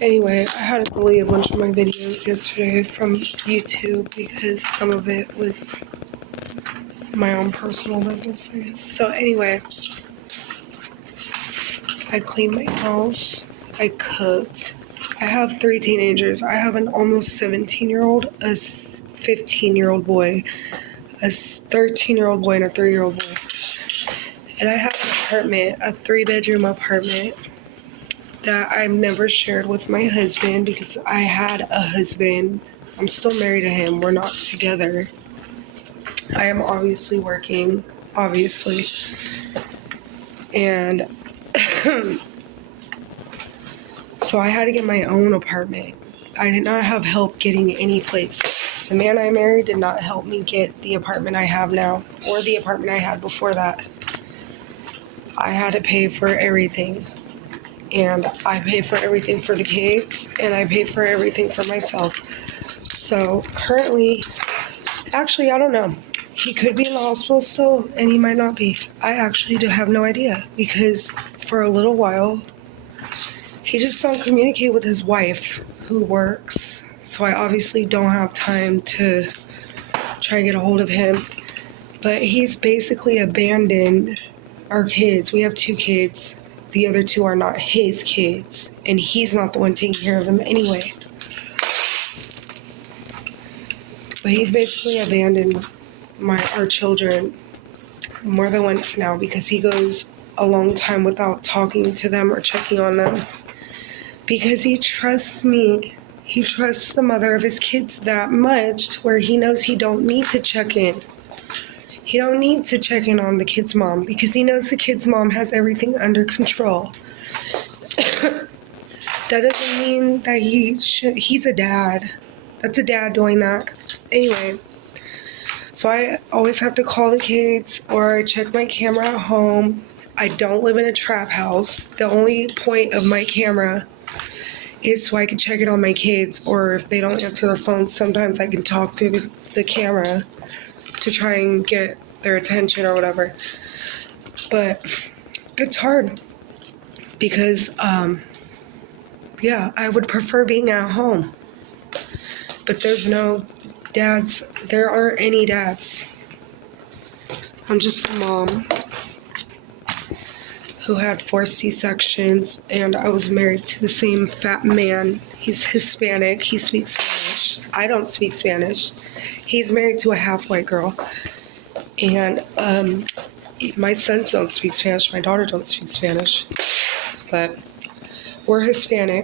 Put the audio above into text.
Anyway, I had to delete a bunch of my videos yesterday from YouTube because some of it was my own personal business, I guess. So anyway, I cleaned my house, I cooked. I have 3 teenagers. I have an almost 17-year-old, a 15-year-old boy, a 13-year-old boy, and a 3-year-old boy. And I have an apartment, a 3-bedroom apartment that I've never shared with my husband because I had a husband. I'm still married to him. We're not together. I am obviously working, obviously. And so I had to get my own apartment. I did not have help getting any place. The man I married did not help me get the apartment I have now or the apartment I had before that. I had to pay for everything. And I pay for everything for the kids, and I pay for everything for myself. So currently, actually, I don't know. He could be in the hospital still, and he might not be. I actually do have no idea, because for a little while, he just don't communicate with his wife, who works. So I obviously don't have time to try and get a hold of him. But he's basically abandoned our kids. We have 2 kids. The other 2 are not his kids, and he's not the one taking care of them anyway. But he's basically abandoned our children more than once now because he goes a long time without talking to them or checking on them. Because he trusts me. He trusts the mother of his kids that much where he knows he don't need to check in. He don't need to check in on the kid's mom because he knows the kid's mom has everything under control. That doesn't mean that he's a dad. That's a dad doing that. Anyway, so I always have to call the kids or I check my camera at home. I don't live in a trap house. The only point of my camera is so I can check it on my kids, or if they don't answer their phone, sometimes I can talk through the camera to try and get their attention or whatever. But it's hard because, I would prefer being at home. But there's no dads. There aren't any dads. I'm just a mom who had 4 C-sections, and I was married to the same fat man. He's Hispanic. He speaks Spanish. I don't speak Spanish. He's married to a half-white girl. And my sons don't speak Spanish. My daughter don't speak Spanish. But we're Hispanic.